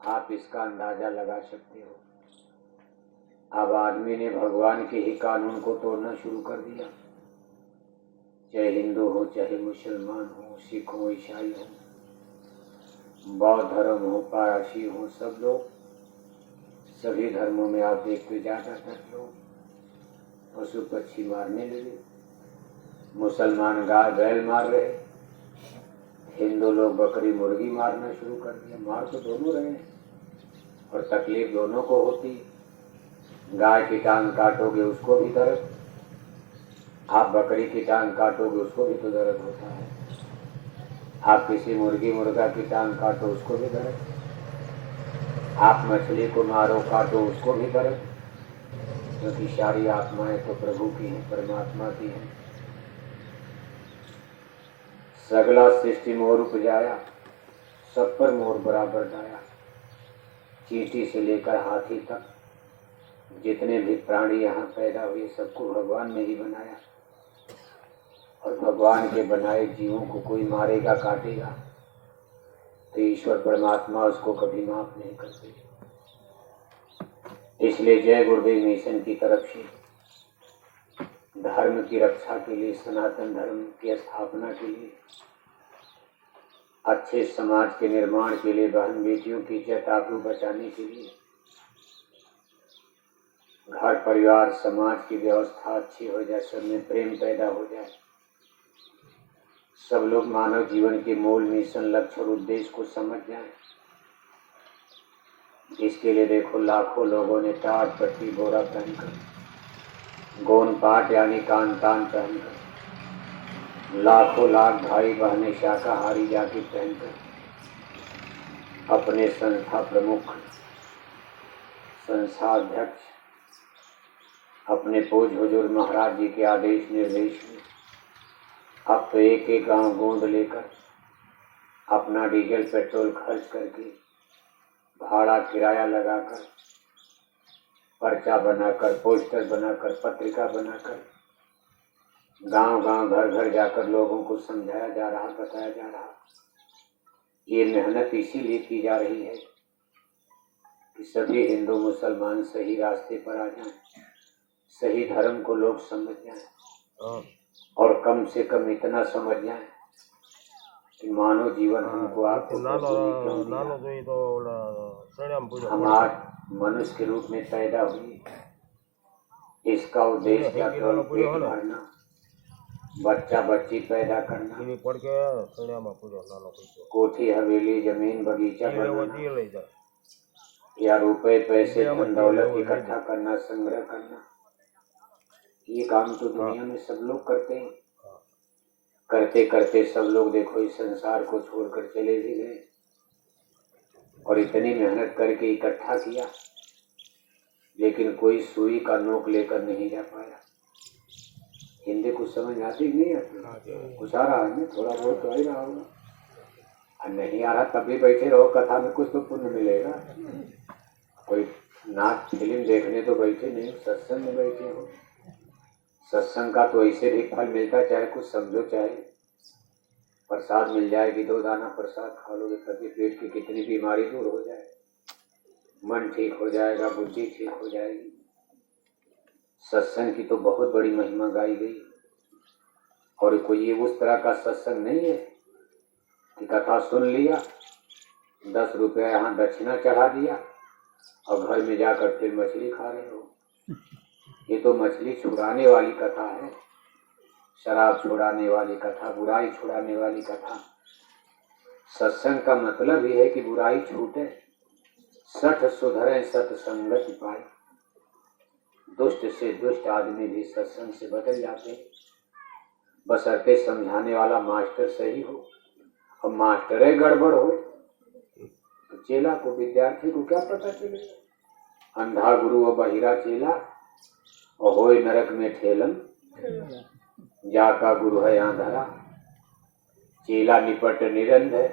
आप इसका अंदाजा लगा सकते हो। अब आदमी ने भगवान के ही कानून को तोड़ना शुरू कर दिया। चाहे हिंदू हो, चाहे मुसलमान हो, सिख हो, ईसाई हो, बौद्ध धर्म हो, पारसी हो, सब लोग, सभी धर्मों में आप देखते ज्यादातर लोग पशु पक्षी मारने लगे। मुसलमान गाय बैल मार रहे, हिंदू लोग बकरी मुर्गी मारना शुरू कर दिया। मार तो दोनों रहे हैं और तकलीफ दोनों को होती है। गाय की टांग काटोगे उसको भी दर्द, आप बकरी की टांग काटोगे उसको भी तो दर्द होता है। आप किसी मुर्गी मुर्गा की टांग काटो उसको भी दर्द, आप मछली को मारो काटो उसको भी दर्द, क्योंकि सारी आत्माएं तो प्रभु की हैं, परमात्मा की हैं। सगला सृष्टि मोर उपजाया, सब पर मोर बराबर दाया। चींटी से लेकर हाथी तक जितने भी प्राणी यहाँ पैदा हुए सबको भगवान ने ही बनाया। और भगवान के बनाए जीवों को कोई मारेगा काटेगा तो ईश्वर परमात्मा उसको कभी माफ नहीं करते। इसलिए जय गुरुदेव मिशन की तरफ से धर्म की रक्षा के लिए, सनातन धर्म की स्थापना के लिए, अच्छे समाज के निर्माण के लिए, बहन बेटियों की इज्जत आबरू बचाने के लिए, घर परिवार समाज की व्यवस्था अच्छी हो जाए, सब में प्रेम पैदा हो जाए, सब लोग मानव जीवन के मूल मिशन, लक्ष्य और उद्देश्य को समझ जाएं। इसके लिए देखो लाखों लोगों ने टाट पट्टी बोरा पहनकर, गोन पाट यानी कान तान पहनकर, लाखों लाख भाई बहनें शाकाहारी जाति पहनकर अपने संस्था प्रमुख, संस्था अध्यक्ष, अपने पूज्य हुजूर महाराज जी के आदेश निर्देश में अब तो एक एक गांव गोंद लेकर अपना डीजल पेट्रोल खर्च करके, भाड़ा किराया लगाकर, पर्चा बनाकर, पोस्टर बनाकर, पत्रिका बनाकर गांव गांव घर घर जाकर लोगों को समझाया जा रहा, बताया जा रहा। ये मेहनत इसीलिए की जा रही है कि सभी हिंदू मुसलमान सही रास्ते पर आ जाएं, सही धर्म को लोग समझ जाएं और कम से कम इतना समझ जाएं कि मानव जीवन हमको आपको हम आज मनुष्य के रूप में पैदा हुए, इसका उद्देश्य क्या? केवल पेट भरना, बच्चा बच्ची पैदा करना, कोठी हवेली जमीन बगीचा बनाना, या रुपए पैसे धन दौलत इकट्ठा करना, संग्रह करना। ये काम तो दुनिया में सब लोग करते हैं। करते करते सब लोग देखो इस संसार को छोड़कर चले भी गए और इतनी मेहनत करके इकट्ठा किया, लेकिन कोई सुई का नोक लेकर नहीं जा पाया। हिंदी कुछ समझ आती नहीं आती? कुछ आ रहा है, थोड़ा बहुत तो आ ही रहा होगा, और नहीं आ रहा तब भी बैठे रहो, कथा में कुछ तो पुण्य मिलेगा। कोई नाच फिल्म देखने तो बैठे नहीं, सत्संग में बैठे हो। सत्संग का तो ऐसे भी फल मिलता, चाहे कुछ समझो, चाहे प्रसाद मिल जाएगी, 2 दाना प्रसाद खा लोगे तभी पेट की कितनी बीमारी दूर हो जाए, मन ठीक हो जाएगा, बुद्धि ठीक हो जाएगी। सत्संग की तो बहुत बड़ी महिमा गाई गई। और कोई ये उस तरह का सत्संग नहीं है कि कथा सुन लिया, 10 रुपया यहाँ दक्षिणा चढ़ा दिया और घर में जाकर फिर मछली खा रहे हो। ये तो मछली छुड़ाने वाली कथा है, शराब छुड़ाने वाली कथा, बुराई छुड़ाने वाली कथा। सत्संग का मतलब ही है कि बुराई छूटे, सठ सुधरे सत्संगति पाए। दुष्ट से दुष्ट आदमी भी सत्संग से बदल जाते, बशर्ते समझाने वाला मास्टर सही हो। अब मास्टर है गड़बड़ हो तो चेला को, विद्यार्थी को क्या पता चले? अंधा गुरु व बहिरा चेला और होए नरक में ठेलन, जाका गुरु है आंधरा। चेला निपट निरंध है,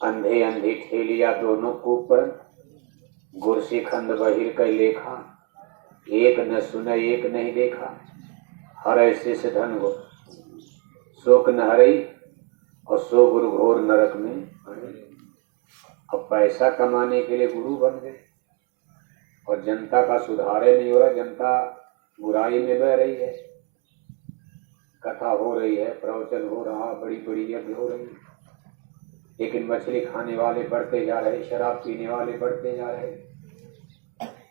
अंधे अंधी ठेलिया दोनों कुपर। गुरसिखंद बहिर कै लेखा, एक न सुने एक नहीं देखा। हर ऐसे से धन गो शोक न हरई और सो गुरु घोर नरक में। अब पैसा कमाने के लिए गुरु बन गए और जनता का सुधार नहीं हो रहा, जनता बुराई में बह रही है। कथा हो रही है, प्रवचन हो रहा, बड़ी बड़ी यज्ञ हो रही है, लेकिन मछली खाने वाले बढ़ते जा रहे, शराब पीने वाले बढ़ते जा रहे,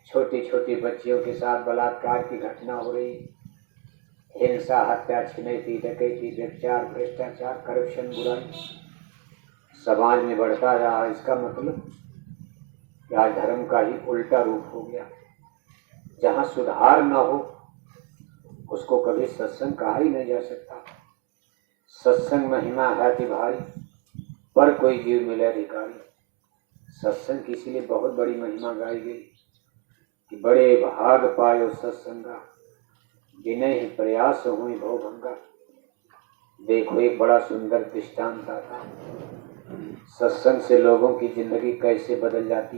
छोटी छोटी बच्चियों के साथ बलात्कार की घटना हो रही, हिंसा, हत्या, छिनैती, डकैती, व्यभिचार, भ्रष्टाचार, करप्शन, बुराई समाज में बढ़ता जा रहा। इसका मतलब कि आज धर्म का ही उल्टा रूप हो गया। जहाँ सुधार न हो उसको कभी सत्संग कहा ही नहीं जा सकता। सत्संग महिमा है अति भारी, पर कोई जीव मिले अधिकारी। सत्संग की इसीलिए बहुत बड़ी महिमा गाई गई कि बड़े भाग पायो सत्संगा, बिनय ही प्रयास हुई भवभंगा। देखो एक बड़ा सुंदर दृष्टांत आता, सत्संग से लोगों की जिंदगी कैसे बदल जाती।